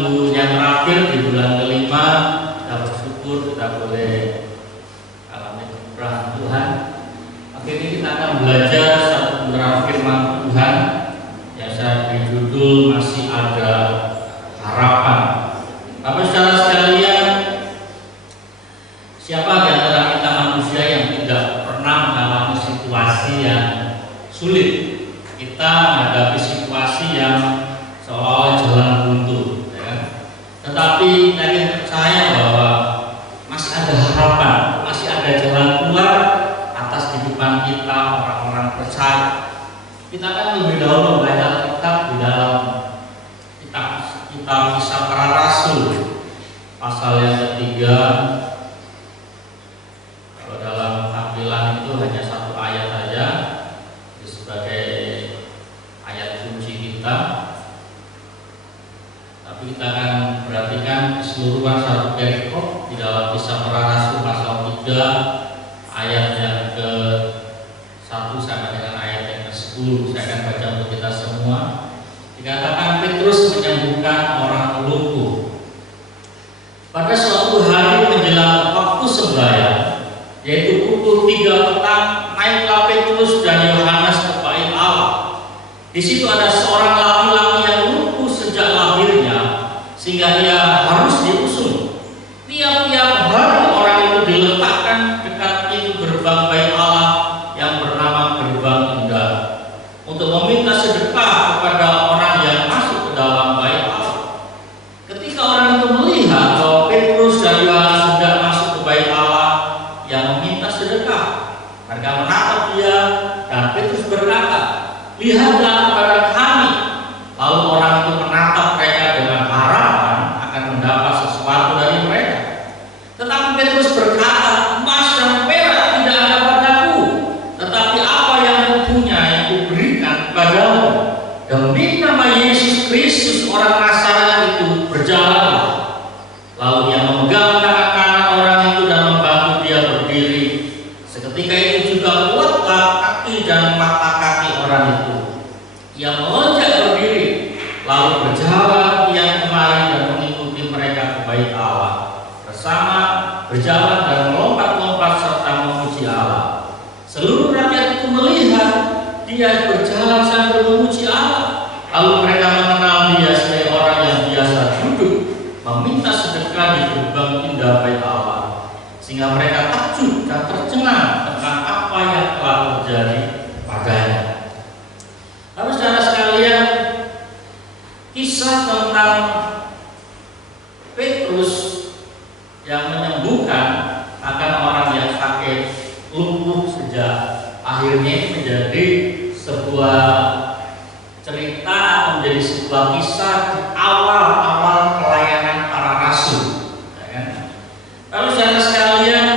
minggu yang terakhir di bulan kelima, kita bersyukur kita boleh alami kemurahan Tuhan. Akhir ini kita akan belajar satu kebenaran firman Tuhan yang saya beri judul Masih Ada Harapan. Bapak saudara sekalian, siapa di antara kita manusia yang tidak pernah mengalami situasi yang sulit? Kita menghadapi situasi yang seolah-olah jalan buntu, ya. Tetapi saya percaya bahwa masih ada harapan, masih ada jalan keluar atas kehidupan kita orang-orang percaya. Kita akan lebih dahulu membaca kitab di dalam kitab Kisah Para Rasul pasal yang ketiga. Kalau dalam tampilan itu hanya satu ayat saja sebagai ayat kunci kita, tapi kita akan perhatikan keseluruhan satu perikop di dalam Kisah Para Rasul pasal 3 ayat yang ke 1 sampai dengan ayat yang ke 10. Saya akan baca untuk kita semua. Dikatakan Petrus menyembuhkan orang lumpuh. Pada suatu hari menjelang waktu sembahyang, yaitu pukul 3 petang, naiklah Petrus dan Yohanes ke bait Allah. Di situ ada seorang laki-laki yang lumpuh sejak lahirnya, sehingga ia harus diusung. Tiap-tiap hari orang itu diletakkan dekat pintu gerbang bait Allah yang bernama Gerbang Indah, untuk meminta sedekah kepada orang yang masuk ke dalam bait Allah. Ketika orang itu melihat bahwa Petrus dan Yohanes hendak masuk ke bait Allah yang meminta sedekah, mereka menatap dia, dan Petrus berkata, "Lihatlah kepada kami." Lalu orang itu menatap mereka dengan harapan akan mendapat sesuatu dari mereka. Tetapi Petrus berkata, "Emas dan perak tidak ada padaku, tetapi apa yang kupunya yang kuberikan kepadamu. Demi nama Yesus Kristus orang Nazaret itu, berjalanlah." Lalu ia memegang tangan kanan orang itu dan membantu dia berdiri. Seketika itu juga kuatlah kaki dan mata kaki orang itu. Ia melonjak berdiri, lalu berjalan ia kemari dan mengikuti mereka ke bait Allah, bersama berjalan dan melompat-lompat serta memuji Allah. Seluruh rakyat itu melihat dia berjalan sambil memuji Allah. Lalu mereka mengenal dia sebagai orang yang biasa duduk meminta sedekah di gerbang indah bait Allah, sehingga mereka takjub dan tercengang tentang apa yang telah terjadi padanya. Lalu saudara sekalian, kisah tentang Petrus yang menyembuhkan akan orang yang sakit lumpuh sejak akhirnya menjadi sebuah cerita, menjadi sebuah kisah di awal-awal pelayanan para rasul, ya kan? Lalu saudara sekalian,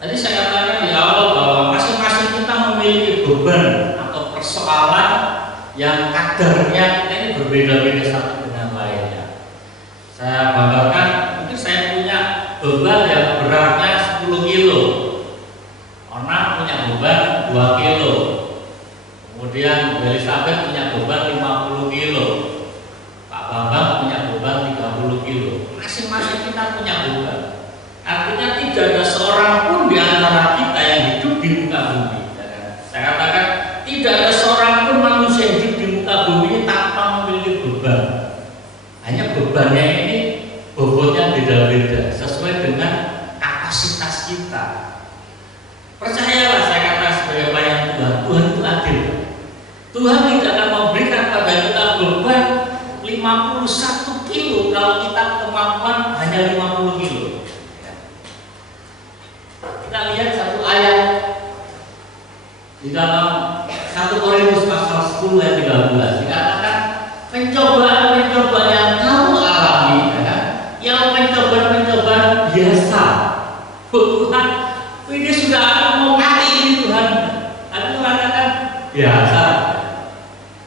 tadi saya katakan di awal bahwa masing-masing kita memiliki beban atau persoalan yang kadarnya kita ini berbeda-beda satu dengan lainnya. Saya banggakan, mungkin saya punya beban yang beratnya 10 kilo, Ona punya beban 2 kilo, kemudian Bu Elizabeth punya beban 50 kilo, Pak Bambang punya beban 30 kilo. Masing-masing kita punya beban. Artinya tidak ada seorang pun di antara kita yang hidup di muka bumi. Saya katakan tidak ada seorang pun manusia yang hidup di muka bumi ini tanpa memiliki beban. Hanya bebannya ini bobotnya beda-beda sesuai dengan kapasitas kita. Percayalah, saya kata sebagai pelayan Tuhan, Tuhan itu adil. Tuhan tidak akan memberikan pada kita beban 51 kilo kalau kita kemampuan hanya 50 kilo. Kita lihat satu ayat di dalam 1 Korintus pasal 10 ayat 13, dikatakan pencobaan-pencobaan yang kamu alami, ya, yang pencobaan-pencobaan biasa. Tuhan, ini sudah mau mati ini Tuhan. Tapi Tuhan katakan biasa.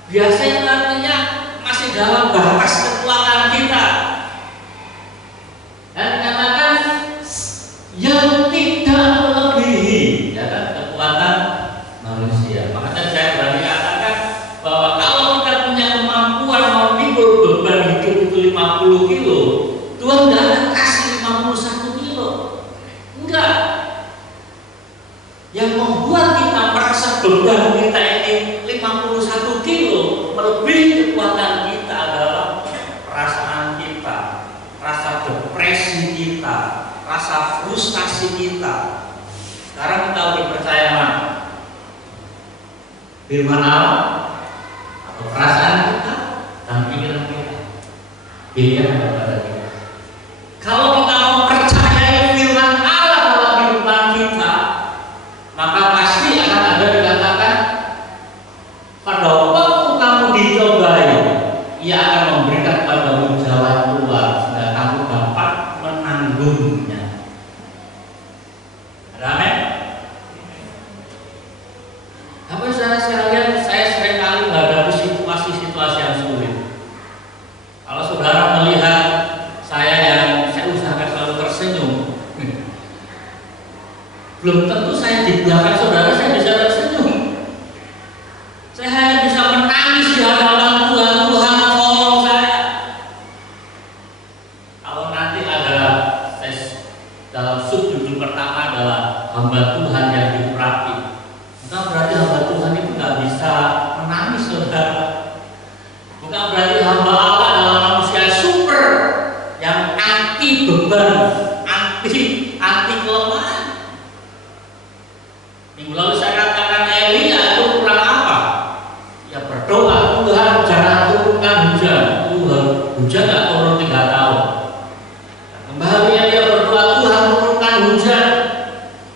Biasa itu artinya masih dalam batas kekuatan kita. Dan katakan yang tidak melebihi, ya kan, kekuatan manusia. Makanya saya berani katakan bahwa kalau kita punya kemampuan mau pikul beban hidup itu 50 kilo, Tuhan nggak akan kasih 51 kilo. Enggak. Yang membuat kita merasa beban kita ini 51 kilo melebihi kekuatan kita adalah perasaan kita, rasa depresi kita, rasa frustasi kita. Sekarang kita lebih percaya mana? Firman Allah atau perasaan kita dan pikiran kita? Pilih yang kepada kita. Kalau kita mempercayai firman Allah dalam kehidupan kita, maka pasti akan ada dikatakan pada waktu kamu dicobai, ia akan memberikan padamu jalan keluar sehingga kamu dapat menanggungnya. Amin. Apa saudara sekalian, saya seringkali menghadapi situasi-situasi yang sulit. Kalau saudara melihat saya usahakan selalu tersenyum, belum tentu saya di belakang saudara saya bisa tersenyum. Saya hanya bisa menangis di hadapan Tuhan, Tuhan tolong saya. Kalau nanti ada dalam subjudul pertama adalah hamba Tuhan yang diurapi, bukan berarti hamba Tuhan itu nggak bisa menangis, saudara. Bukan berarti hamba Allah adalah manusia super yang anti beban, anti kelemahan. Minggu lalu saya katakan Elia itu kurang apa? Ya berdoa, Tuhan jangan turunkan hujan. Tuhan hujan nggak turun 3 tahun. Kembali dia berdoa, Tuhan turunkan hujan.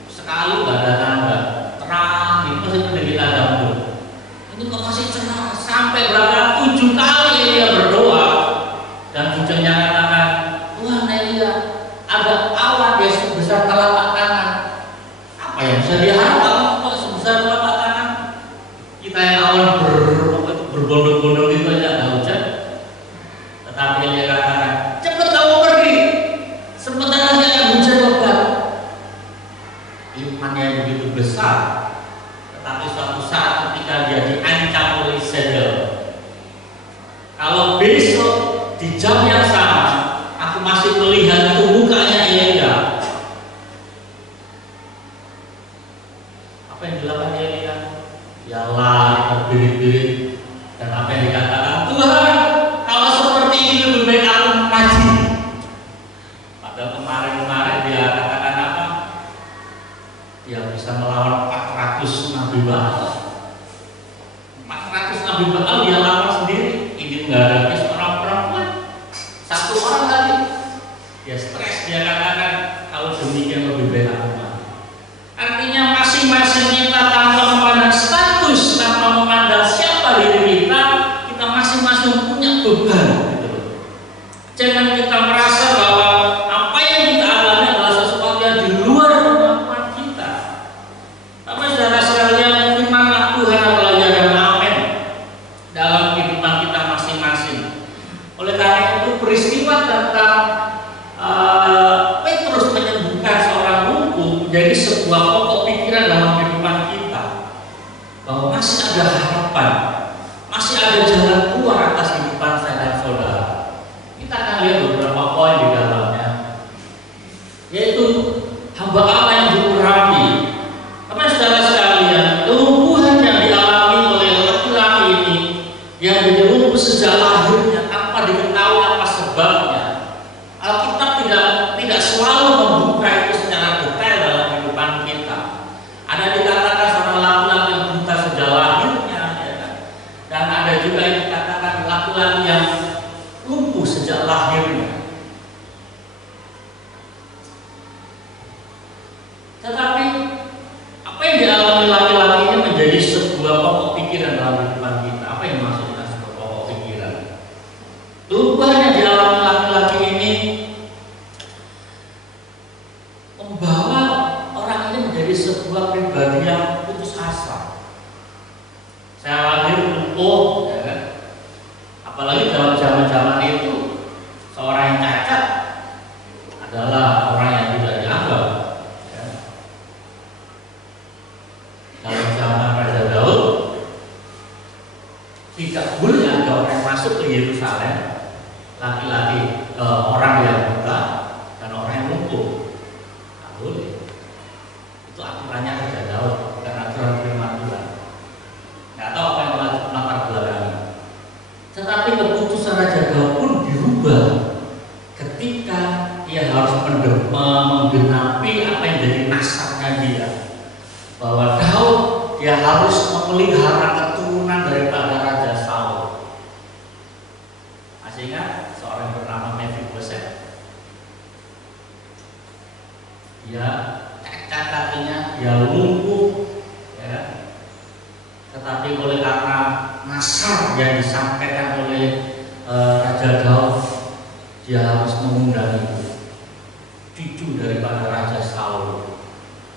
Sekali nggak ada tanda terang, itu masih menjadi tanda belum. Ini kok masih cerah sampai berapa 7 kali dia berdoa dan hujannya katakan, Tuhan Elia ada awan yang sebesar telapak tangan. Apa yang bisa diharapkan kok sebesar telapak tangan? Kita yang awan berbondong-bondong itu aja nggak hujan. Tetapi Elia katakan, cepat kamu pergi, sebentar lagi akan hujan lebat. Iman yang begitu besar, tetapi suatu saat ketika dia diancam oleh Jezebel, kalau besok di jam yang sama aku masih melihat itu mukanya Elia, apa yang dilakukan Elia? Ya lari terbirit-birit, dan apa yang dikatakan, Tuhan kalau seperti ini lebih baik aku mati. Padahal kemarin dia katakan apa? Dia bisa melawan 400 Nabi Baal. 400 Nabi Baal dia lawan sendiri. Ini menghadapi seorang perempuan, 1 orang lagi. Dia stres, dia katakan kalau demikian lebih baik aku mati. Artinya masing-masing kita tanpa memandang status, tanpa memandang siapa diri kita, kita masing-masing punya beban. Gitu. Jangan kita merasa bahwa apa yang kita alami adalah sesuatu yang di luar kemampuan kita. Tapi saudara sekalian, firman Tuhan adalah ya dan amin dalam kehidupan kita masing-masing. Oleh karena itu peristiwa tentang Petrus menyembuhkan seorang lumpuh menjadi sebuah pokok pikiran dalam kehidupan kita, bahwa masih ada harapan, masih ada jalan keluar atas kehidupan saya dan saudara. Kita akan lihat beberapa poin di dalamnya, yaitu hamba Allah yang diurapi. Apa saudara sekalian, kelumpuhan yang dialami oleh laki-laki ini yang menjadi lumpuh sejak lahirnya tanpa diketahui apa sebabnya. Alkitab tidak selalu membuka itu secara detail dalam kehidupan kita. Ada dikatakan seorang laki-laki yang buta sejak lahirnya, ya kan? Dan ada juga yang dikatakan laki-laki yang lumpuh sejak lahirnya. Tetapi apa yang dialami laki-laki ini menjadi sebuah pokok pikiran dalam kehidupan kita. Apa yang dimaksud dengan sebuah pokok pikiran? Lumpuhan yang dialami laki-laki ini membawa orang ini menjadi sebuah pribadi yang putus asa. Saya lahir lumpuh, ya kan? Apalagi dalam zaman-zaman itu, seorang yang cacat adalah orang yang tidak dianggap. Ya. Dalam zaman Raja Daud, tidak boleh ada orang masuk ke Yerusalem, laki-laki orang yang buta dan orang yang lumpuh. Nggak boleh. Itu aturannya Raja Daud, bukan aturan firman Tuhan. Nggak tahu apa yang latar belakangnya. Tetapi keputusan Raja Daud pun dirubah ketika ia harus menggenapi apa yang jadi nasabnya dia, bahwa Daud dia harus memelihara keturunan daripada Raja Saul. Masih ingat seorang yang bernama Mephibosheth? Dia cacat kakinya, dia lumpuh, ya. Tetapi oleh karena nasab yang disampaikan oleh Raja Daud, dia harus mengundang itu, cucu daripada Raja Saul.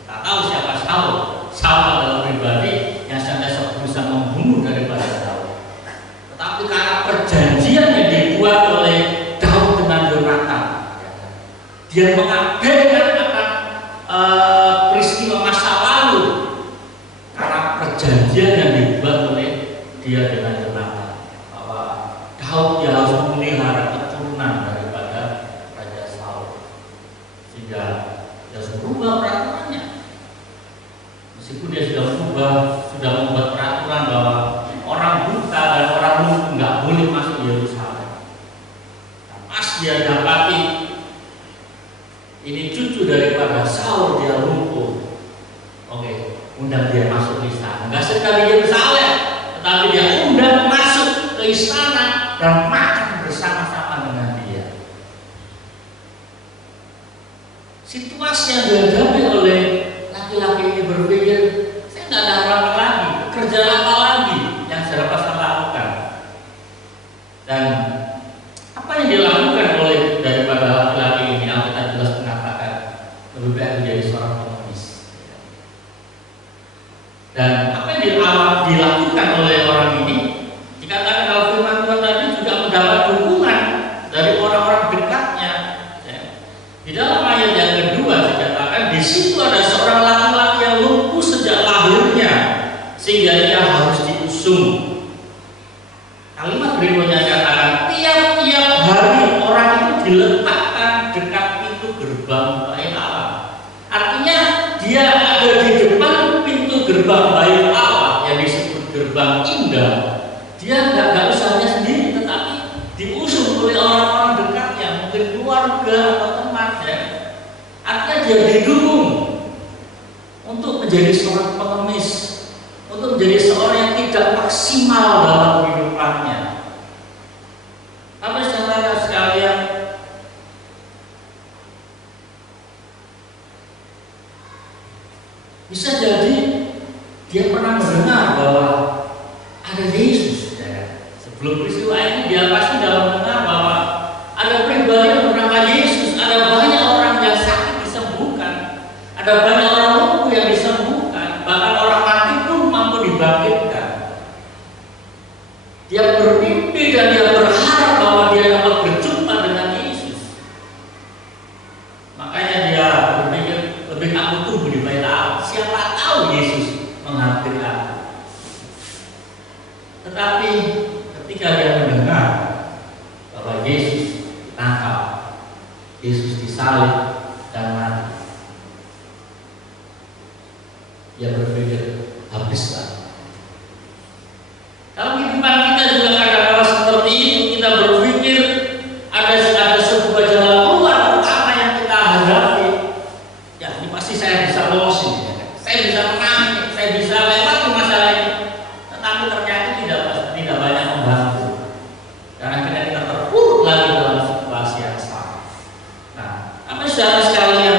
Tak tahu siapa Saul. Saul adalah pribadi yang senantiasa berusaha membunuh daripada Daud. Tetapi karena perjanjian yang dibuat oleh Daud dengan Yonatan, dia mengabaikan akan peristiwa masa lalu karena perjanjian yang dibuat oleh dia dengan Yonatan, bahwa Daud dia harus memelihara keturunan daripada Raja Saul, sehingga dia harus berubah peraturannya. Meskipun dia sudah membuat peraturan bahwa orang buta dan orang lumpuh nggak boleh masuk Yerusalem. Nah, pas dia dapati ini cucu daripada Saul, dia lumpuh. Oke, undang dia masuk ke istana. Nggak sekali Yerusalem, tetapi dia undang masuk ke istana dan makan bersama-sama dengan dia. Situasi yang dihadapi oleh laki-laki ini berpikir, saya nggak ada harapan lagi, kerjaan apa lagi yang saya dapat lakukan. Dan apa yang dilakukan oleh daripada laki-laki ini, Alkitab jelas mengatakan lebih baik menjadi seorang pengemis. Dan apa yang dilakukan oleh orang ini, dikatakan kalau firman Tuhan tadi juga mendapat dukungan dari orang-orang dekatnya. Di dalam ayat yang kedua dikatakan di situ ada seorang laki-laki yang lumpuh sejak lahirnya sehingga ia harus diusung. Kalimat berikutnya dikatakan tiap-tiap hari orang itu diletakkan dekat pintu gerbang Bait Allah. Artinya dia ada di depan pintu gerbang Bait Allah yang disebut gerbang indah. Dia nggak usahanya sendiri, tetapi diusung oleh orang-orang dekatnya, mungkin keluarga atau teman, ya. Artinya dia didukung untuk menjadi seorang pengemis, untuk menjadi seorang yang tidak maksimal dalam kehidupannya. Tapi saudara sekalian, bisa jadi dia pernah mendengar bahwa ada Yesus, ya. Sebelum peristiwa ini dia pasti dalam mendengar bahwa ada pribadi yang bernama Yesus, ada banyak orang yang sakit disembuhkan, ada banyak orang lumpuh yang disembuhkan, bahkan orang mati pun mampu dibangkitkan. Dia bermimpi dan dia berharap bahwa dia dapat berjumpa dengan Yesus. Makanya dia berpikir, lebih aku tunggu di Bait Allah, siapa tahu Yesus menghampiri aku. Tetapi ketika dia mendengar bahwa Yesus ditangkap, Yesus disalib dan mati, dia berpikir habislah. Dalam kehidupan kita juga kadang-kadang seperti itu, kita berpikir ada sebuah jalan keluar utama yang kita hadapi. Ya, ini pasti saya bisa lolos ini, ya. Saya bisa menang, saya bisa lewati masalah ini. Tetapi ternyata tidak banyak membantu. Karena kita terpuruk lagi dalam situasi yang sama. Nah, apa saudara sekalian,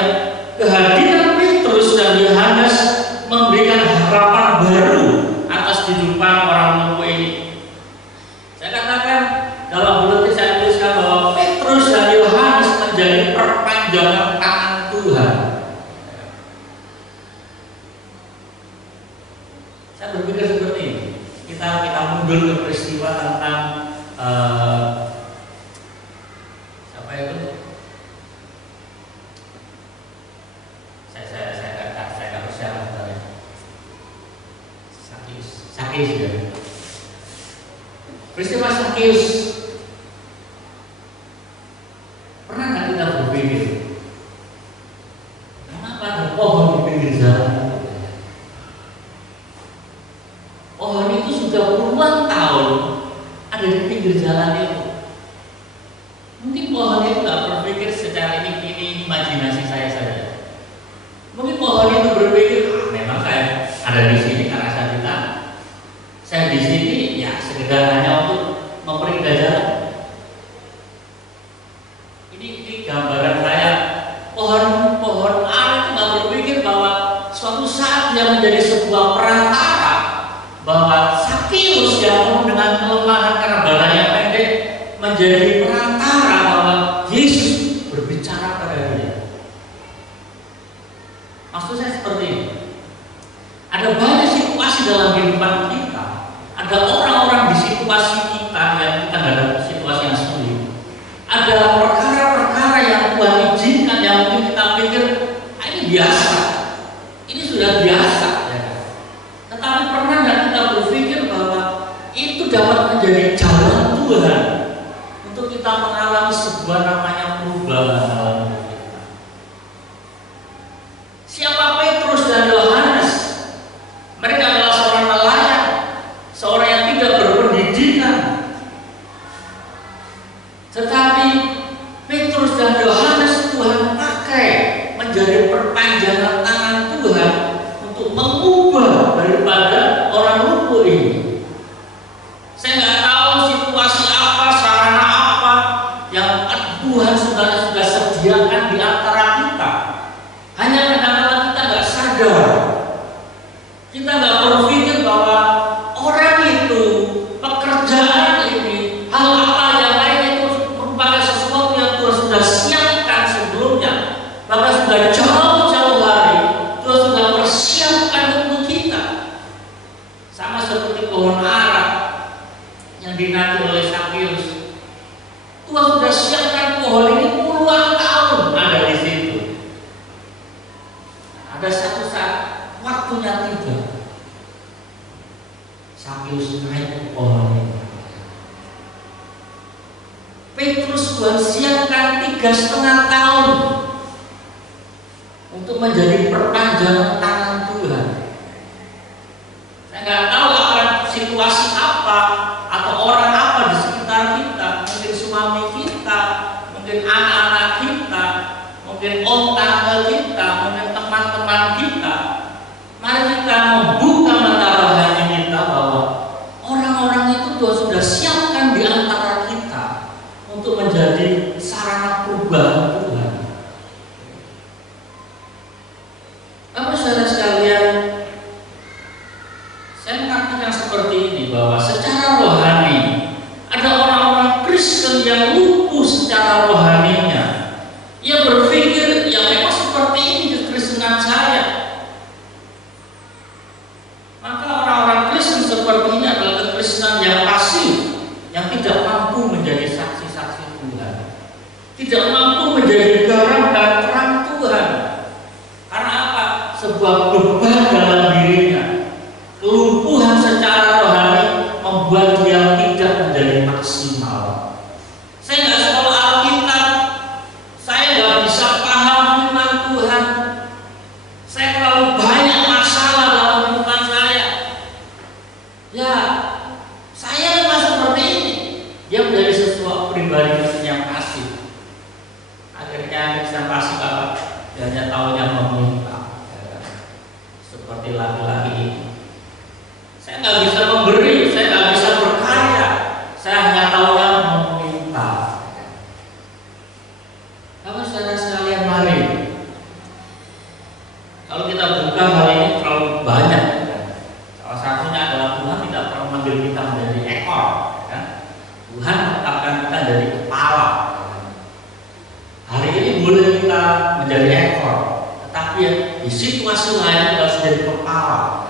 kehadiran Petrus dan Yohanes memberikan harapan baru atas kehidupan orang lumpuh ini. Saya katakan dalam buletin saya tuliskan bahwa Petrus dan Yohanes menjadi perpanjangan tangan Tuhan. Saya berpikir seperti ini. Kita mundur ke peristiwa tentang siapa itu? Saya nggak percaya tadi. Sakius ya. Peristiwa Sakius ada di sini karena saya bilang saya di sini ya sekedar hanya untuk memperindah jalan. Ini gambaran saya. Pohon ara itu nggak berpikir bahwa suatu saat dia menjadi sebuah perantara, bahwa Sakius yang dengan kelemahan karena badannya pendek menjadi perantara bahwa Yesus berbicara pada dia. Maksud saya seperti ini. Ada banyak situasi dalam kehidupan kita. Ada orang-orang di situasi kita yang kita hadapi situasi yang sulit. Ada perkara-perkara yang Tuhan izinkan yang mungkin kita pikir ini biasa, ini sudah biasa, ya kan? Tetapi pernah nggak kita berpikir bahwa itu dapat menjadi jalan Tuhan untuk kita mengalami sebuah namanya perubahan dalam hidup kita. Siapa Petrus dan Yohanes? Mereka adalah seorang nelayan, seorang yang tidak berpendidikan. Tetapi Petrus dan Yohanes Tuhan pakai menjadi perpanjangan tangan Tuhan untuk mengubah daripada orang lumpuh ini. Saya nggak tahu situasi apa, sarana apa yang Tuhan sudah sediakan di antara kita. Hanya kadang-kadang kita nggak sadar. Kita nggak berpikir bahwa orang itu, pekerjaan ini, hal apa yang lain itu merupakan sesuatu yang Tuhan sudah siapkan sebelumnya. Bahkan sudah jauh-jauh hari Tuhan sudah persiapkan untuk kita. Sama seperti pohon ara yang dinanti oleh Sakius. Tuhan sudah siapkan pohon ini puluhan tahun ada di situ. Ada satu saat waktunya tiba. Sakius naik ke pohon ini. Petrus Tuhan siapkan 3,5 tahun untuk menjadi perpanjangan tangan Tuhan. Saya nggak tahu akan situasi apa atau orang apa di sekitar kita, mungkin suami kita, mungkin anak-anak kita, mungkin om tante kita, mungkin teman-teman kita. Mari kita membuka mata rohani kita bahwa orang-orang itu Tuhan sudah siapkan di antara kita untuk menjadi sarana perubahan Tuhan. Bapak saudara sekalian, saya mengatakan seperti ini bahwa secara rohani ada orang-orang Kristen yang lumpuh secara rohaninya. Ia berpikir ya memang seperti ini kekristenan saya. Maka orang-orang Kristen seperti ini adalah kekristenan yang pasif, yang tidak mampu menjadi saksi-saksi Tuhan, tidak mampu menjadi garam dan terang Tuhan. Karena apa? Sebuah beban dalam dirinya, kelumpuhan secara rohani membuat dia tidak menjadi maksimal. Saya nggak sekolah Alkitab, saya nggak bisa paham firman Tuhan, saya terlalu banyak masalah dalam kehidupan saya. Ya, saya memang seperti ini. Dia menjadi sesuatu pribadi yang pasif. Akhirnya Kristen pasif apa? Dia hanya tahunya meminta, seperti laki-laki ini. Saya nggak bisa memberi, saya nggak bisa berkarya, saya hanya tahunya meminta. Kamu saudara sekalian, mari kalau kita buka hal ini terlalu banyak. Salah satunya adalah Tuhan tidak pernah memanggil kita menjadi ekor, kan? Tuhan menetapkan kita jadi kepala. Hari ini boleh kita menjadi ekor, tetapi di situasi lain kita harus jadi kepala.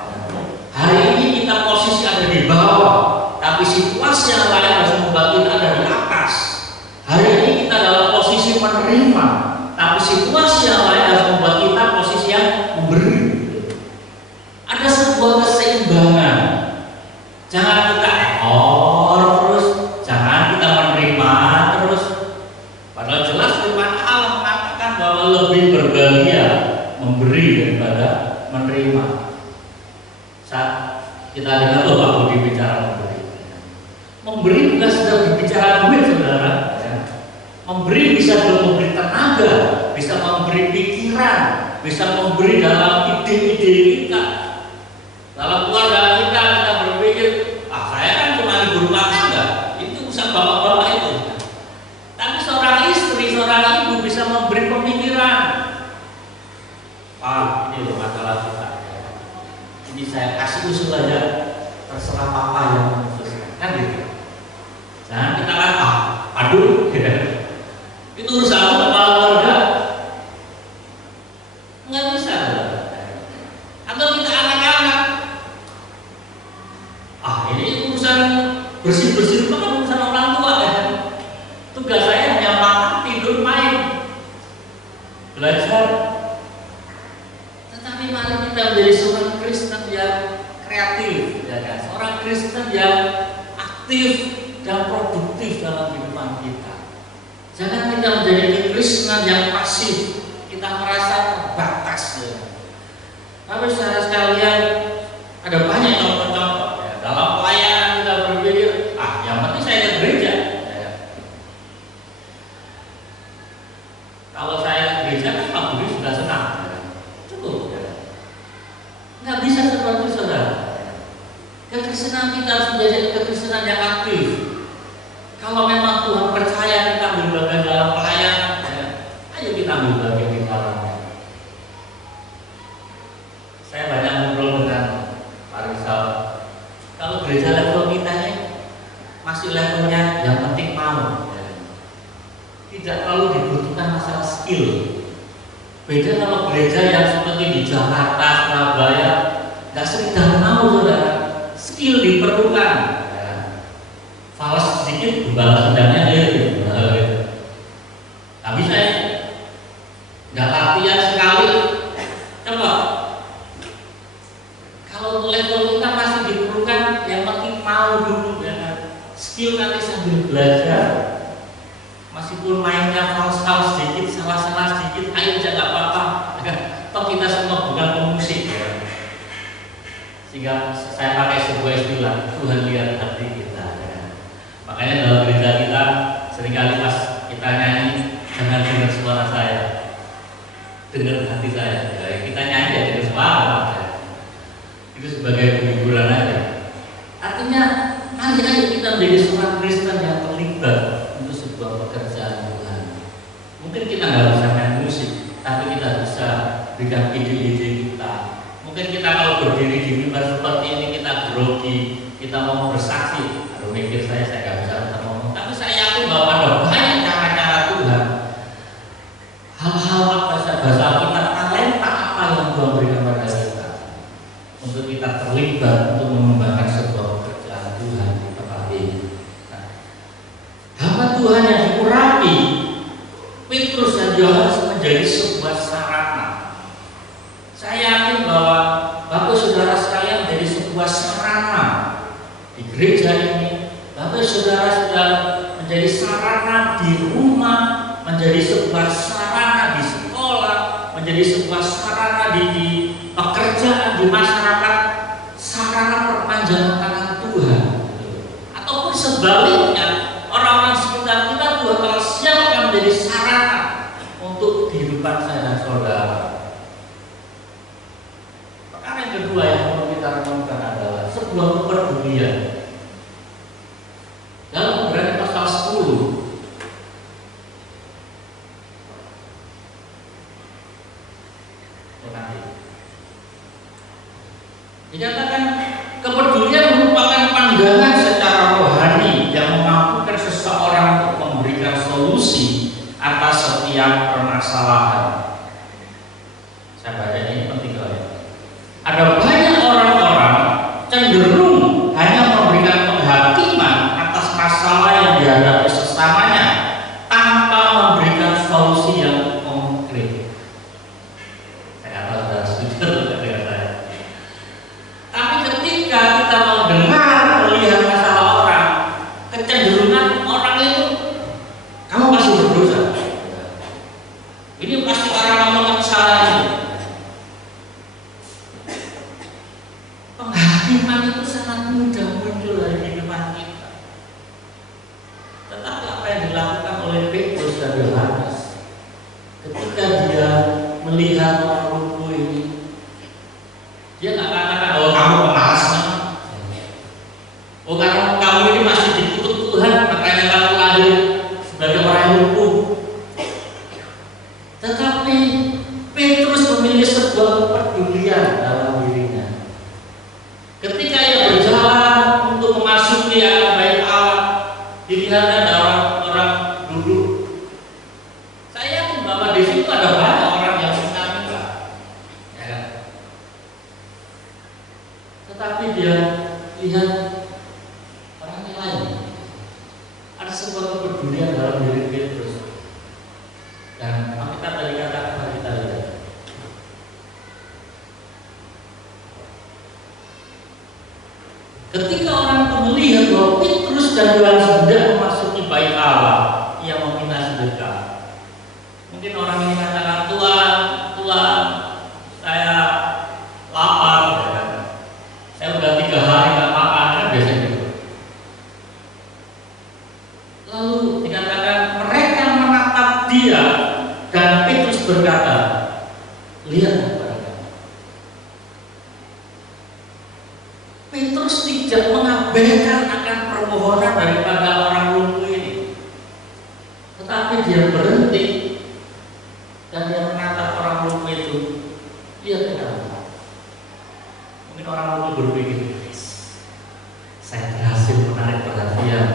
Hari ini kita posisi ada di bawah, tapi situasi yang lain harus membuat kita ada di atas. Hari ini kita dalam posisi menerima, tapi situasi yang lain harus membuat kita posisi yang memberi. Ada sebuah keseimbangan. Jangan kita ekor terus, jangan kita menerima terus. Padahal jelas firman Allah mengatakan bahwa lebih berbahagia memberi daripada menerima. Saat kita dengar tuh Pak Budi bicara memberi bukan sedang berbicara duit, saudara. Memberi bisa memberi tenaga, bisa memberi pikiran, bisa memberi dalam ide-ide kita. berumah tangga itu urusan bapak-bapak itu. Tapi seorang istri, seorang ibu bisa memberi pemikiran. Pak, ini loh masalah kita. Ini saya kasih usul aja, terserah papa yang memutuskan. Kan gitu. Jangan kita kan aduh, itu urusan kepala keluarga. Nggak bisa. Atau kita anak-anak, ini urusan bersih-bersih itu kan urusan orang tua ya. Tugas saya hanya makan, tidur, main, belajar. Tetapi mari kita menjadi seorang Kristen yang kreatif, ya kan? Seorang Kristen yang aktif dan produktif dalam kehidupan kita. Jangan kita menjadi kekristenan yang pasif, kita merasa terbatas. Ya. Tapi saudara sekalian, ada banyak contoh-contoh ya. Dalam pelayanan kita berpikir, yang penting saya ke gereja. Ya. Kalau saya ke gereja kan Pak Budi sudah senang, ya. Cukup. Ya. Nggak bisa seperti itu, saudara. Kekristenan kita harus menjadi kekristenan yang aktif. Kalau memang Tuhan percaya kita ambil bagian dalam pelayanan, ya, ayo kita ambil bagian di dalamnya. Saya banyak ngobrol dengan Pak Rizal. Kalau gereja level kita ini masih levelnya yang penting mau, ya. Tidak terlalu dibutuhkan masalah skill. Beda kalau gereja yang seperti di Jakarta, Surabaya, nggak sekedar mau, saudara, skill diperlukan. Falas sedikit, balas dendamnya tapi saya nggak latihan sekali. Coba kalau level kita masih diperlukan, yang penting mau dulu, ya. Skill nanti sambil belajar. Meskipun mainnya falas sedikit, salah-salah sedikit, ayo jangan apa-apa. Toh kita semua bukan pemusik, ya. Sehingga saya pakai sebuah istilah, Tuhan lihat hati kita. Makanya dalam gereja kita seringkali pas kita nyanyi, jangan dengar suara saya, dengar hati saya. Ya, kita nyanyi ya dengar suara, ya. Itu sebagai penghiburan aja. Artinya, ayo kita menjadi seorang Kristen yang terlibat untuk sebuah pekerjaan Tuhan. Mungkin kita nggak bisa main musik, tapi kita bisa berikan ide-ide kita. Mungkin kita kalau berdiri di mimbar seperti ini kita grogi, kita mau bersaksi. Mikir saya nggak bisa ngomong, tapi saya yakin bahwa ada banyak cara-cara Tuhan. Hal-hal apa bahasa kita, talenta apa yang Tuhan berikan pada kita untuk kita terlibat untuk mengembangkan sebuah pekerjaan Tuhan di tempat ini. Hamba Tuhan yang diurapi Petrus dan Yohanes menjadi sebuah sarana. Saya yakin bahwa Bapak Saudara sekalian menjadi sebuah sarana di gereja ini. Bapak Saudara sudah menjadi sarana di rumah, menjadi sebuah sarana di sekolah, menjadi sebuah sarana di pekerjaan, di masyarakat, sarana perpanjangan tangan Tuhan. Ataupun sebaliknya, orang-orang sekitar kita Tuhan telah siapkan menjadi sarana untuk kehidupan saya dan saudara. Perkara yang kedua yang perlu kita renungkan adalah sebuah kepedulian. Dalam Ibrani pasal 10 dikatakan kepedulian merupakan pandangan secara rohani yang memampukan seseorang untuk memberikan solusi atas setiap permasalahan. Saya baca ini penting sekali. Ada banyak orang-orang cenderung hanya memberikan penghakiman atas masalah yang dihadapi sesamanya tanpa memberikan solusi yang konkret. Saya kata sudah setuju dengan saya. Tapi ketika kita mau dengar melihat masalah orang, kecenderungan orang itu, kamu pasti berdosa. Ini pasti orang melakukan kesalahan ini. Penghakiman itu sangat mudah muncul dari kehidupan kita. Tetapi apa yang dilakukan oleh Petrus dan Yohanes ketika dia melihat orang lumpuh ini, dia nggak katakan, oh kamu pemalas, oh kamu ini orang dulu. Saya yakin bahwa di situ ada banyak orang yang minta, ya kan? Tetapi dia lihat orang yang lain. Ada sebuah kepedulian dalam diri Petrus. Dan kita tadi katakan kita lihat. Ketika orang itu melihat bahwa Petrus dan Yohanes hendak memasuki bait Allah, ia meminta sedekah. Mungkin orang ini katakan, Tuhan, saya lapar, ya kan? Saya udah 3 hari nggak makan, kan biasanya gitu. Lalu dikatakan mereka menatap dia dan Petrus berkata, lihatlah kepada kami. Petrus tidak mengabaikan akan permohonan daripada orang lumpuh ini, tetapi dia berhenti dan dia menatap orang lumpuh itu. Lihat ke dalam. Mungkin orang lumpuh berpikir, saya berhasil menarik perhatian.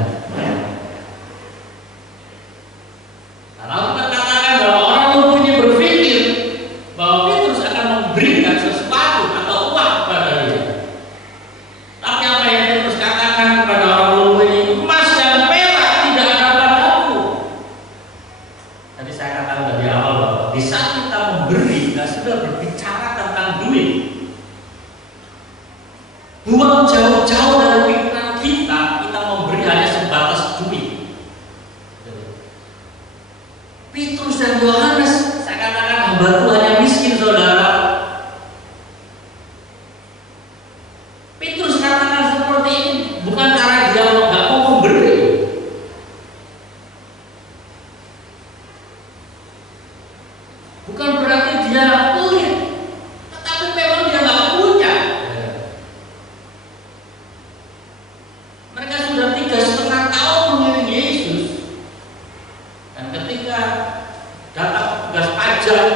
Kalau kita katakan bahwa orang lumpuh ini berpikir bahwa Petrus akan memberikan sesuatu atau uang kepada dia. Tapi apa yang Petrus katakan kepada orang lumpuh ini, emas dan perak tidak ada padaku. Tadi saya katakan dari awal bahwa di saat kita memberi, kita sudah berbicara tentang duit. Buang jauh-jauh dari pikiran kita memberi hanya sebatas duit. Petrus dan Yohanes, saya katakan hamba Tuhan yang miskin, saudara. Petrus katakan seperti ini bukan karena dia nggak mau memberi, bukan berarti dia pelit, tetapi memang dia nggak punya. Mereka sudah 3,5 tahun mengiringi Yesus, dan ketika datang tugas pajak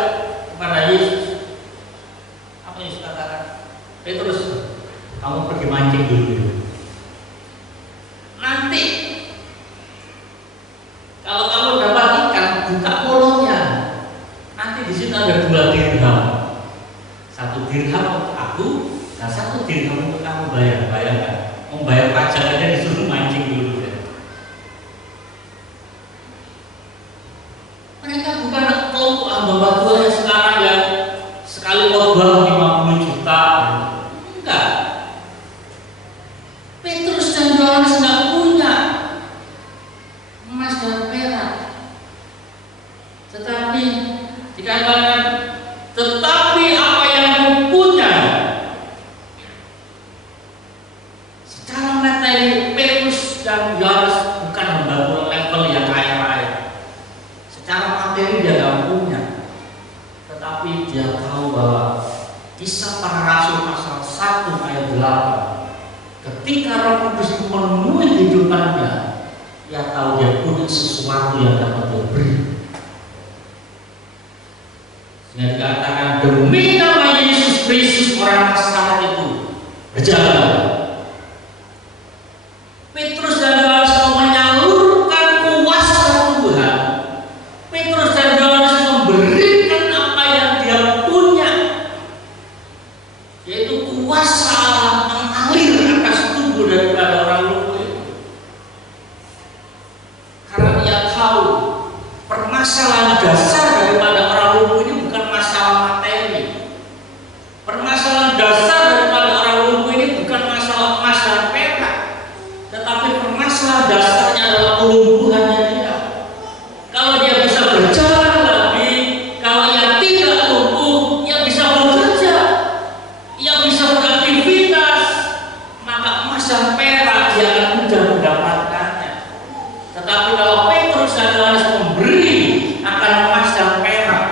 kepada Yesus, apa Yesus katakan? Petrus, kamu pergi mancing dulu. Nanti kalau kamu dapat ikan, buka polongnya. Nanti di situ ada 2 dirham. 1 dirham untuk aku dan 1 dirham untuk kamu bayar. Bayangkan, membayar pajak aja disuruh mancing dulu. Ya. Mereka bukan kelompok hamba Tuhan yang sekarang yang sekali khotbah 50 juta. Enggak. Petrus dan Yohanes enggak punya emas dan perak. Tetapi dikatakan, tetapi apa yang punya. Secara materi Petrus dan Yohanes bukan membangun level yang kaya-kaya. Secara materi dia nggak punya, tetapi dia tahu bahwa Kisah Para Rasul pasal 1 ayat 8, ketika Roh Kudus memenuhi kehidupannya, dia tahu dia punya sesuatu yang dapat dia beri. Sehingga dikatakan demi nama Yesus Kristus orang Nazaret itu berjalan. Petrus dan Yohanes menyalurkan kuasa Tuhan. Petrus dan Yohanes memberikan apa yang dia punya, yaitu kuasa mengalir atas tubuh daripada orang lumpuh itu. Karena dia tahu permasalahan dasar daripada orang lumpuh ini bukan masalah materi. Permasalahan dasar daripada orang lumpuh ini bukan masalah emas dan perak, tetapi permasalahan dasarnya adalah kelumpuhannya dia. Kalau dia bisa berjalan lagi, kalau ia tidak lumpuh, ia bisa bekerja, ia bisa beraktivitas, maka emas dan perak dia akan mudah mendapatkannya. Tetapi kalau Petrus dan Yohanes memberi akan emas dan perak,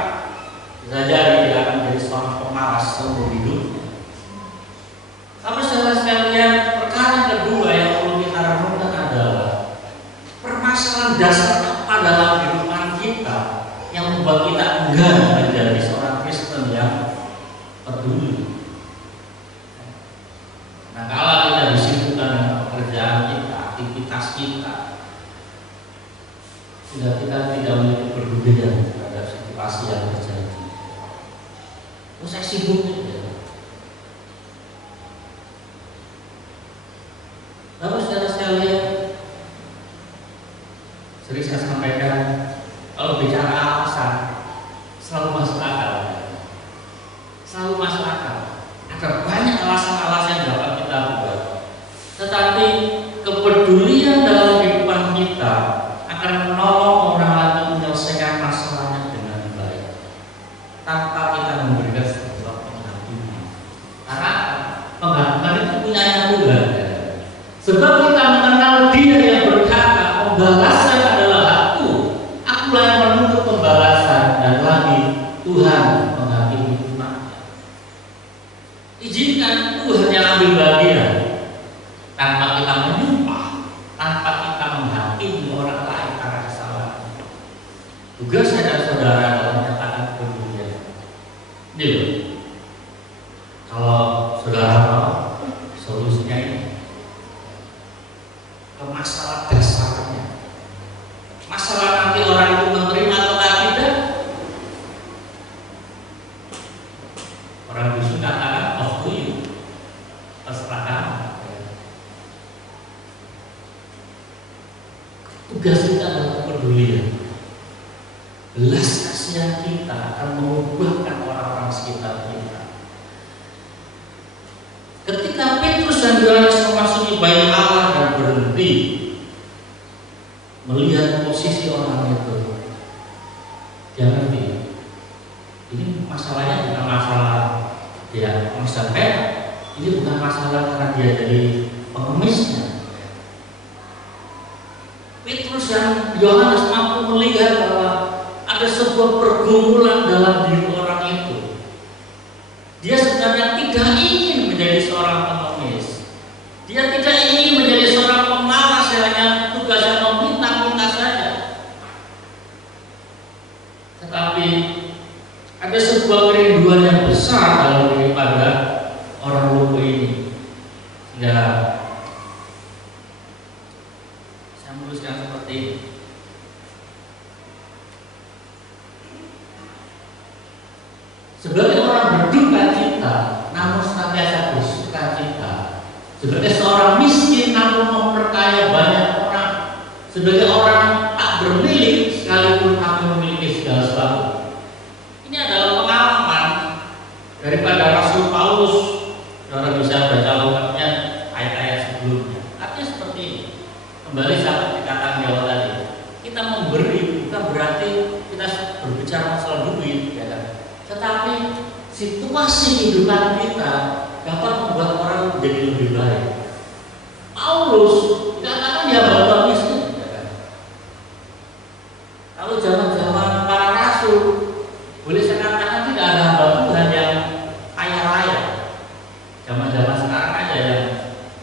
bisa jadi dia akan menjadi seorang pemalas seumur hidupnya. Tapi saudara sekalian, perkara kedua yang perlu kita renungkan adalah permasalahan dasar apa dalam kehidupan kita yang membuat kita enggan menjadi seorang Kristen yang peduli. Nah, kalau kita disibukkan dengan pekerjaan kita, aktivitas kita, sehingga kita tidak memiliki pedulian terhadap situasi yang terjadi. Oh, saya sibuk ya. Lalu saudara sekalian, sering saya sampaikan, kalau bicara alasan selalu masuk akal. Selalu masuk akal. Ada banyak alasan-alasan yang dapat kita buat. Tetapi kepedulian dalam kehidupan kita akan menolong orang lain menyelesaikan masalahnya dengan baik, tanpa kita memberikan sebuah penghakiman. Karena penghakiman itu punyanya Tuhan. Sebab kita mengenal Dia yang berkata, pembalasan adalah hakku, akulah yang menuntut pembalasan, dan lagi Tuhan menghakimi umatnya. Izinkan Tuhan yang ambil bagian, tanpa kita menyumpah, tanpa kita menghakimi orang lain karena kesalahan. Tugas saya dan saudara dalam menyatakan kepedulian. Ini loh, kalau saudara mau solusinya ini ke masalah dasarnya. Masalah nanti orang itu menerima atau tidak, orang bisu katakan of to you, terserah kamu. Tugas kita adalah kepedulian. Belas kasihan kita akan mengubahkan orang-orang sekitar kita. Ketika Petrus dan Yohanes memasuki bait Allah dan berhenti melihat posisi orang itu, dia ngerti ini masalahnya bukan masalah dia pengemis perak, ini bukan masalah karena dia jadi pengemisnya. Petrus dan Yohanes mampu melihat bahwa ada sebuah pergumulan dalam diri orang itu. Dia sebenarnya tidak ingin menjadi seorang pengemis. Dia tidak ingin menjadi seorang pemalas yang hanya tugasnya meminta-minta saja. Tetapi ada sebuah kerinduan yang besar dalam daripada orang lumpuh ini. Sehingga saya menuliskan seperti ini. Sebagai orang berduka cita, namun senantiasa bersuka cita. Sebagai seorang miskin, namun memperkaya banyak orang. Sebagai orang tak bermilik, sekalipun kami memiliki segala sesuatu. Ini adalah pengalaman daripada Rasul Paulus. Saudara bisa baca lengkapnya ayat-ayat sebelumnya. Artinya seperti ini. Kembali sampai dikatakan di awal tadi, kita memberi bukan berarti kita berbicara masalah duit, ya kan? Tetapi situasi kehidupan kita dapat membuat orang menjadi lebih baik. Paulus dikatakan dia hamba miskin, ya kan? Kalau zaman-zaman para rasul, boleh saya katakan tidak ada hamba Tuhan yang kaya raya. Zaman-zaman sekarang aja yang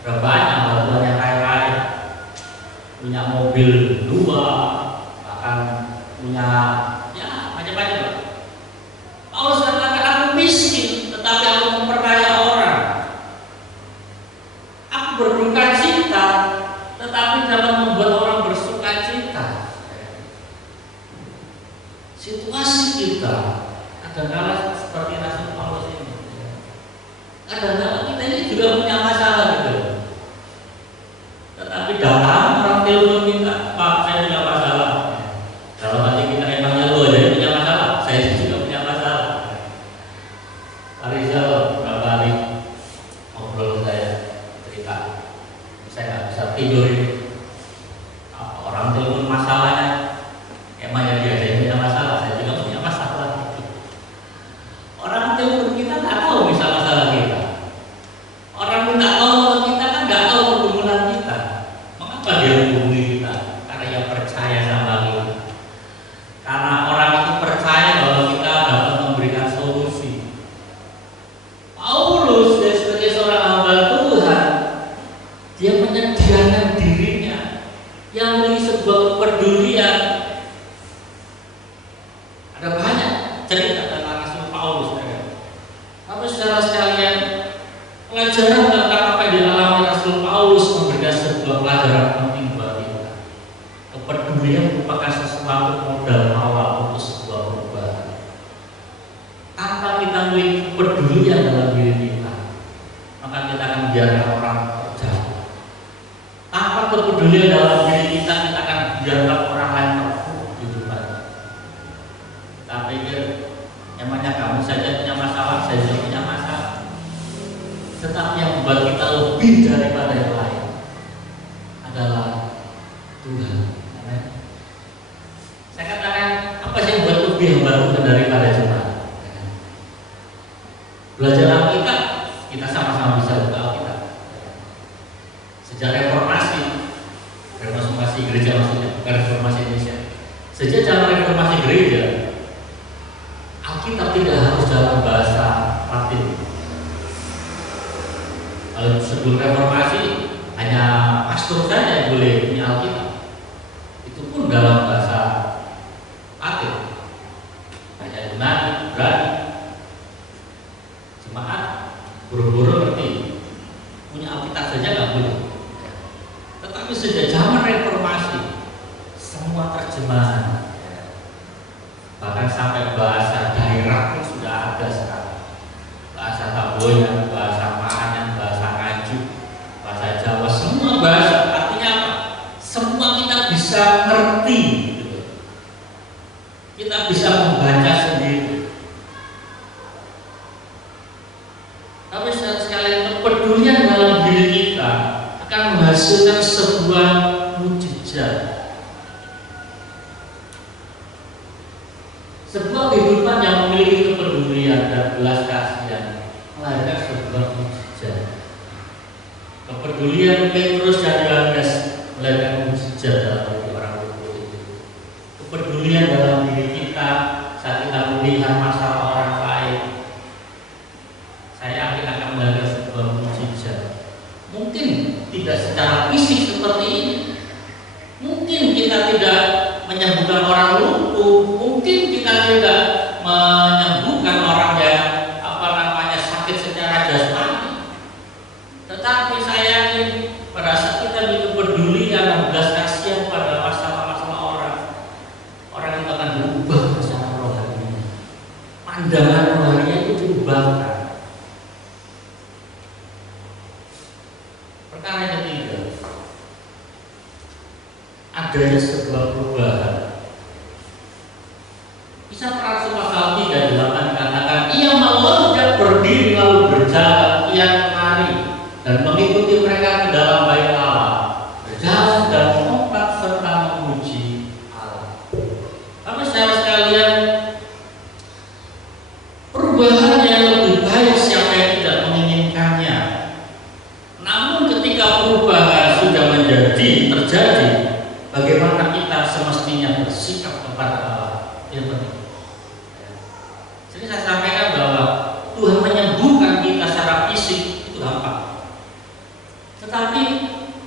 banyak hamba Tuhan yang kaya raya, punya mobil dua, bahkan punya ya macam-macam lah. Paulus katakan aku miskin, tetapi aku memperkaya orang. Aku berduka cita, tetapi dapat membuat orang bersuka cita. Situasi kita kadang-kadang seperti Rasul Paulus ini. Kadang-kadang kita ini juga punya masalah gitu. Tetapi datang orang telepon minta, Pak, saya punya masalah. Kalau nanti kita emangnya lo jadi punya masalah, saya juga punya masalah. Rizal berapa kali ngobrol saya cerita, saya nggak bisa tidur ini. Orang telepon masalahnya, emangnya dia punya masalah, saya juga punya masalah. Orang telepon kita nggak tahu bisa masalah kita. Orang minta tolong kita kan nggak tahu pergumulan kita. Mengapa merupakan sesuatu modal awal untuk sebuah perubahan. Tanpa kita memiliki kepedulian dalam diri kita, maka kita akan biarkan orang terjatuh. Tanpa kepedulian dalam diri kita, kita akan biarkan orang lain terpuruk di depan. Kita pikir, emangnya kamu saja punya masalah, saya juga punya masalah. Tetapi yang membuat kita lebih daripada yang lain adalah Tuhan. Saya katakan, apa sih yang membuat lebih membantu daripada Tuhan? Belajar Alkitab, kita sama-sama bisa buka Alkitab. Sejak reformasi gereja maksudnya, bukan reformasi Indonesia. Sejak zaman reformasi gereja, Alkitab tidak harus dalam bahasa Latin. Sebelum reformasi hanya pastor saja yang boleh punya Alkitab. Itu pun dalam bahasa Latin. Hanya Yunani, Ibrani. Jemaat buru-buru ngerti, punya Alkitab saja nggak boleh. Tetapi sejak zaman reformasi, semua terjemahan, bahkan sampai bahasa daerah pun sudah ada sekarang. Bahasa Taboyan, bahasa Maanyan, bahasa Ngaju, bahasa Jawa, semua bahasa. Artinya apa? Semua kita bisa ngerti, gitu. Kita bisa membaca sendiri. Tapi sekali kepedulian dalam diri kita akan menghasilkan sebuah mujizat. Sebuah kehidupan yang memiliki kepedulian dan belas kasihan melahirkan sebuah mujizat. Kepedulian Petrus dan Yohanes melahirkan mujizat dalam hidup orang tua itu. Kepedulian dalam diri kita saat kita melihat masalah orang lain, saya yakin akan melahirkan sebuah mujizat. Mungkin tidak secara fisik seperti ini, mungkin kita tidak menyembuhkan orang lumpuh, mungkin kita tidak menyembuhkan orang yang sakit secara jasmani. Tetapi saya yakin pada saat kita peduli dan belas kasihan pada masalah-masalah orang itu akan berubah secara rohani. Pandangan rohaninya itu diubahkan. Perkara yang ketiga, adanya sebuah perubahan. Kisah para rasul pasal 3:8 dikatakan, ia melonjak berdiri lalu berjalan kian kemari dan mengikuti mereka ke dalam bait Allah, berjalan dan mengompak serta memuji Allah. Tapi saudara sekalian, perubahan yang lebih baik siapa yang tidak menginginkannya. Namun ketika perubahan sudah terjadi, bagaimana kita semestinya bersikap kepada Allah? Yang penting. Jadi saya sampaikan bahwa Tuhan menyembuhkan kita secara fisik itu gampang. Tetapi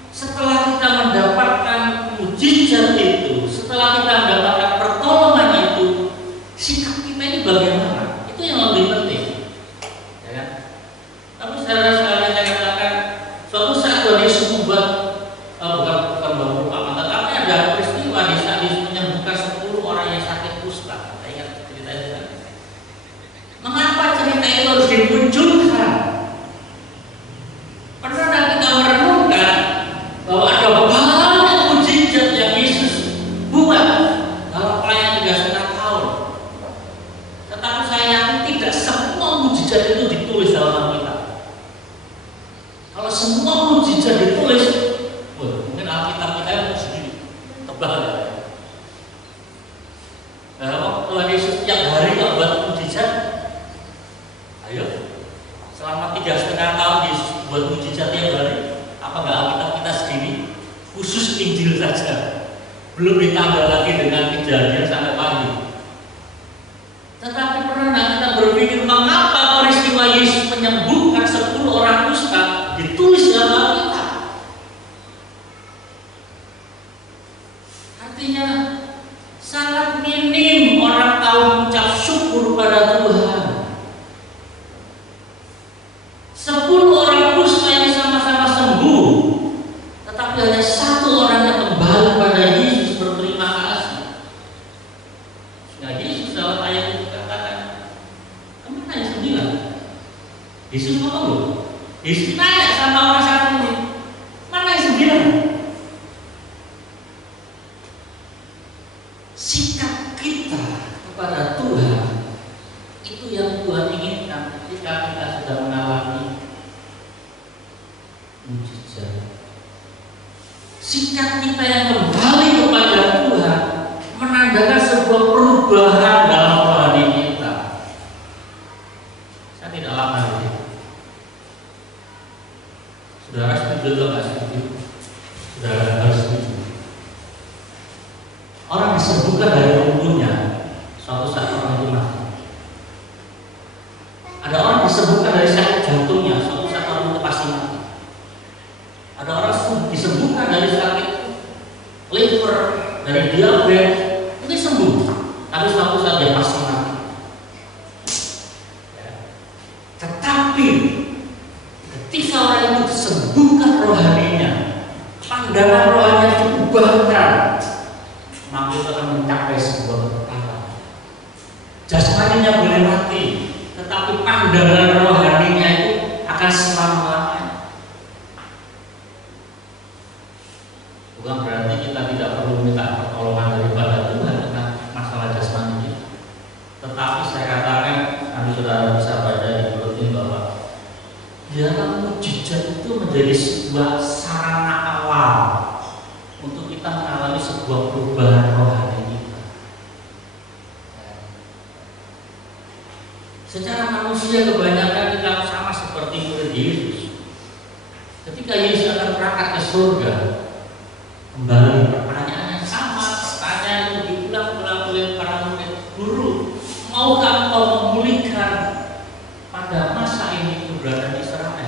setelah kita mendapatkan mujizat itu, setelah kita mendapatkan pertolongan itu, sikap kita ini bagaimana? Itu yang lebih penting. Ya kan? Tapi saudara sekalian, saya katakan suatu saat Tuhan Yesus membuat bukan berumpama, tetapi ada peristiwa di saat Yesus menyembuhkan 10 orang yang sakit kusta. Saya ingat cerita itu kan? Mengapa cerita itu harus dimunculkan? Pernah kita merenungkan bahwa ada banyak mujizat yang Yesus buat dalam pelayanan 3,5 tahun. Tetapi saya yakin tidak semua mujizat itu ditulis dalam Alkitab. Kalau semua mujizat ditulis, mungkin Alkitab kita yang segini tebal ya. Tuhan Yesus tiap hari nggak buat mujizat. Ayo, selama 3,5 tahun Yesus buat mujizat tiap hari. Apa nggak Alkitab kita segini? Khusus Injil saja, belum ditambah lagi dengan Kejadian sampai Wahyu. Tetapi pernah kita berpikir mengapa peristiwa Yesus menyembuhkan 10 orang kusta ditulis dalam Alkitab? Artinya sangat minim orang tahu mengucap syukur pada Tuhan. 10 orang kusta ini sama-sama sembuh, tetapi hanya 1 orang yang kembali pada Yesus berterima kasih. Yesus ngomong loh. Yesus tanya sama orang satu ini, mana yang 9? Sikap kita kepada Tuhan itu yang Tuhan inginkan ketika kita sudah mengalami mujizat. Sikap kita yang kembali kepada Tuhan menandakan sebuah perubahan dalam rohani kita. Saya tidak lama ini. Saudara setuju atau tidak setuju? Saudara harus setuju. Orang disembuhkan dari lumpuhnya, suatu saat orang itu mati. Ada orang disembuhkan dari sakit jantungnya, suatu saat orang itu pasti mati. Ada orang disembuhkan dari sakit liver, dari diabetes, itu sembuh, tapi suatu saat dia pasti mati. Tetapi ketika orang itu disembuhkan rohaninya, pandangan rohaninya diubahkan, maka itu akan mencapai sebuah kekekalan. Jasmaninya boleh mati, tetapi pandangan rohaninya itu akan selama-lamanya. Bukan berarti kita tidak perlu minta pertolongan daripada Tuhan tentang masalah jasmani kita. Tetapi saya katakan, kami saudara bisa baca di buletin bahwa dalam mujizat itu menjadi sebuah sarana awal untuk kita mengalami sebuah perubahan rohani kita. Secara manusia kebanyakan kita sama seperti murid Yesus. Ketika Yesus akan berangkat ke surga, kembali pertanyaannya sama, pertanyaan itu diulang-ulang oleh para murid. Guru, maukah engkau memulihkan pada masa ini keberadaan Israel?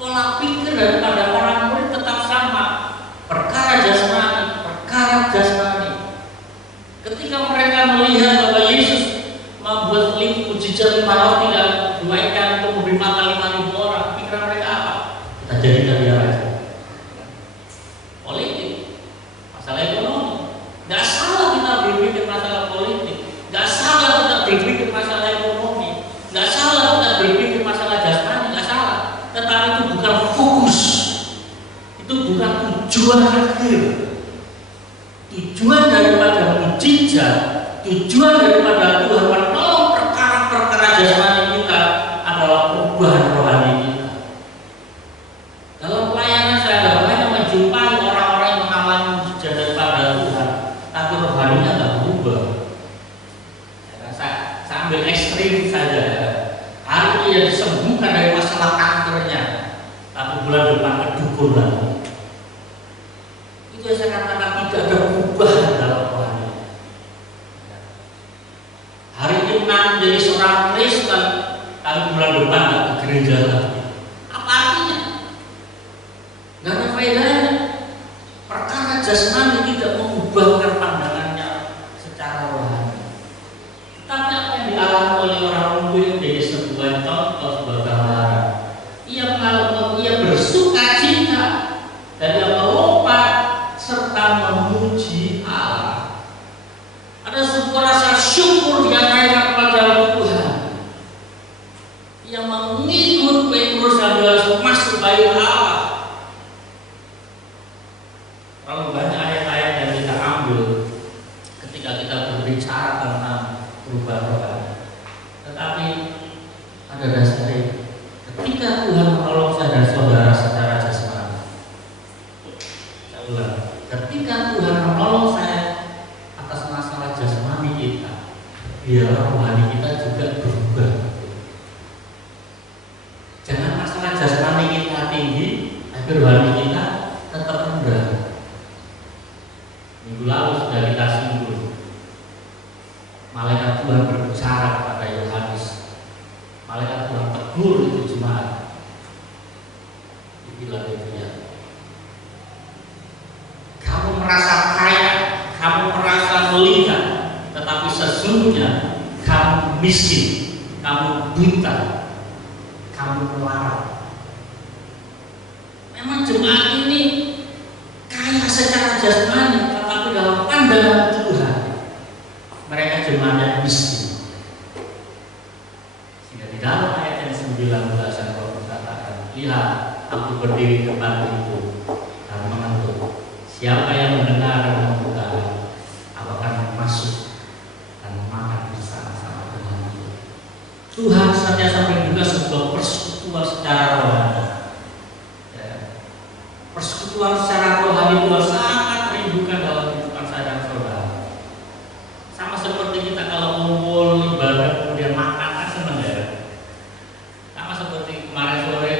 Pola pikir daripada para murid tetap sama, perkara jasmani, perkara jasmani. Ketika mereka melihat bahwa Yesus membuat mujizat 5 roti dan 2 ikan untuk memberi makan 5.000 orang, pikiran mereka apa? Kita jadikan dia raja. Politik, masalah ekonomi. Gak salah kita berpikir masalah politik, gak salah kita berpikir masalah ekonomi, gak salah kita berpikir masalah jasmani, gak salah. Tetapi itu bukan fokus, itu bukan tujuan akhir. Tujuan daripada mujizat, tujuan daripada Tuhan menolong perkara-perkara jasmani kita adalah perubahan rohani kita. Dalam pelayanan saya tidak banyak menjumpai orang-orang yang mengalami mujizat daripada Tuhan, tapi rohaninya tidak berubah. Saya ambil ekstrim saja. Hari ini dia disembuhkan dari masalah kankernya, tapi bulan depan kedukun lagi. Itu yang saya katakan tidak ada perubahan dalam rohani. Hari ini menjadi seorang Kristen, tapi bulan depan tidak ke gereja lagi. Apa artinya? Gak ada faedahnya. Perkara jasmani tidak mengubahkan pandangannya secara rohani. Tapi apa yang dialami oleh orang lumpuh menjadi sebuah contoh, sebuah gambaran. Ia bersuka cita dan ia melompat serta memuji Allah. Ada sebuah rasa syukur yang naik kepada Tuhan. Ia mengikut Petrus dan Yohanes masuk bait Allah. Terlalu banyak ayat-ayat yang kita ambil ketika kita berbicara tentang perubahan rohani. Tetapi pada dasarnya, ketika Tuhan menolong saya dan saudara secara jasmani, saya ulang, ketika Tuhan menolong saya atas masalah jasmani kita, biar rohani kita juga berubah. Jangan masalah jasmani kita tinggi, tapi rohani kita tetap rendah. Minggu lalu sudah kita singgung, malaikat Tuhan berbicara kepada Yohanes. Malaikat Tuhan tegur itu jemaat di Philadelphia. Kamu merasa kaya, kamu merasa melihat, tetapi sesungguhnya kamu miskin, kamu buta, kamu melarat. Memang jemaat ini kaya secara jasmani, tetapi dalam pandangan Tuhan mereka jemaat yang miskin. Sehingga di dalam ayat yang 9 berdiri di depan pintu dan mengetuk. Siapa yang mendengar dan membuka, aku akan masuk dan makan bersama-sama dengan Dia. Tuhan senantiasa memberikan sebuah persekutuan secara rohani. Persekutuan secara rohani Tuhan sangat merindukan dalam kehidupan saya dan saudara. Sama seperti kita kalau ngumpul ibadah kemudian makan kan seneng ya. Sama seperti kemarin sore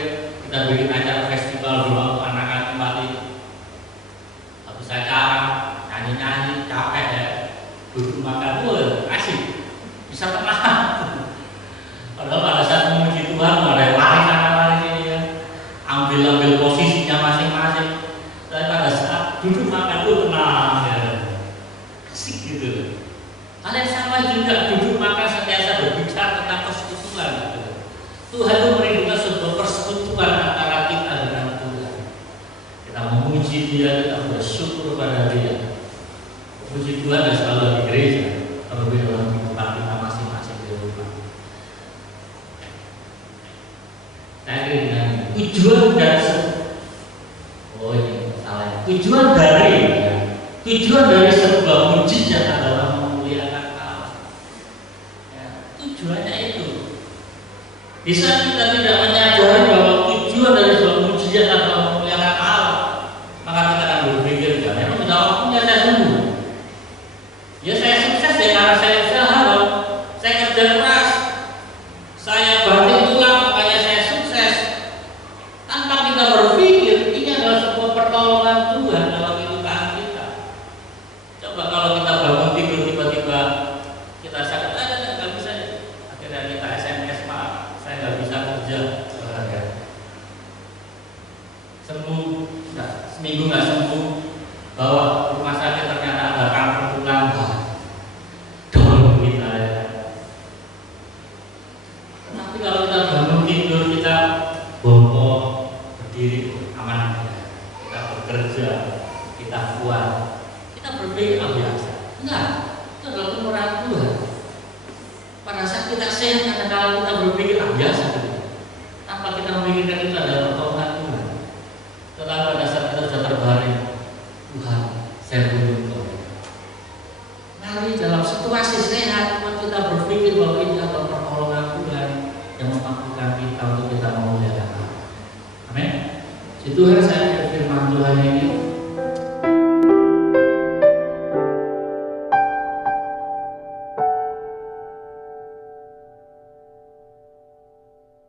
kita bikin acara festival di waktu anak-anak mati. Habis acara nyanyi-nyanyi capek ya, duduk makan asik, bisa tenang. Padahal pada saat memuji Tuhan ada yang lari sana lari sini ya, ambil posisinya masing-masing. Tapi pada saat duduk makan tenang ya, asik gitu. Hal yang sama juga duduk makan sentiasa berbicara tentang persekutuan gitu. Tuhan itu merindukan sebuah persekutuan antara kita dengan Tuhan. Kita memuji Dia, kita bersyukur kepada Dia. Memuji Tuhan dan selalu di gereja, terlebih dalam kehidupan kita masing-masing di rumah. Saya kira dengan tujuan dari sebuah mujizat adalah memuliakan Allah. Ya, tujuannya itu. Di saat kita tidak menyadari bahwa tujuan dari sebuah mujizat adalah memuliakan Allah, maka kita akan berpikir, ya memang sudah waktunya saya sembuh. Ya saya sukses ya karena saya usaha, saya kerja keras, saya banting tulang, makanya saya sukses. Tanpa kita berpikir ini adalah sebuah pertolongan Tuhan dalam kehidupan kita. Coba kalau kita bangun tidur tiba-tiba kita sakit, nggak bisa, akhirnya kita SMS, Pak, saya nggak bisa kerja, sembuh, seminggu nggak sembuh, bawa rumah sakit ternyata ada kanker tulang, dorong kita ya. Tapi kalau kita bangun tidur kita bongkok, berdiri aman, kita bekerja, kita kuat, kita berpikir biasa. Enggak, itu adalah kemurahan Tuhan. Pada saat kita sehat, kadang-kadang kita berpikir biasa gitu. Tanpa kita memikirkan itu adalah pertolongan Tuhan. Tetapi pada saat kita sudah terbaring, Tuhan, saya butuh. Mari dalam situasi sehat, kita berpikir bahwa ini adalah pertolongan Tuhan yang memampukan kita untuk kita memuliakan Allah. Amin. Si Tuhan, saya firman Tuhan ini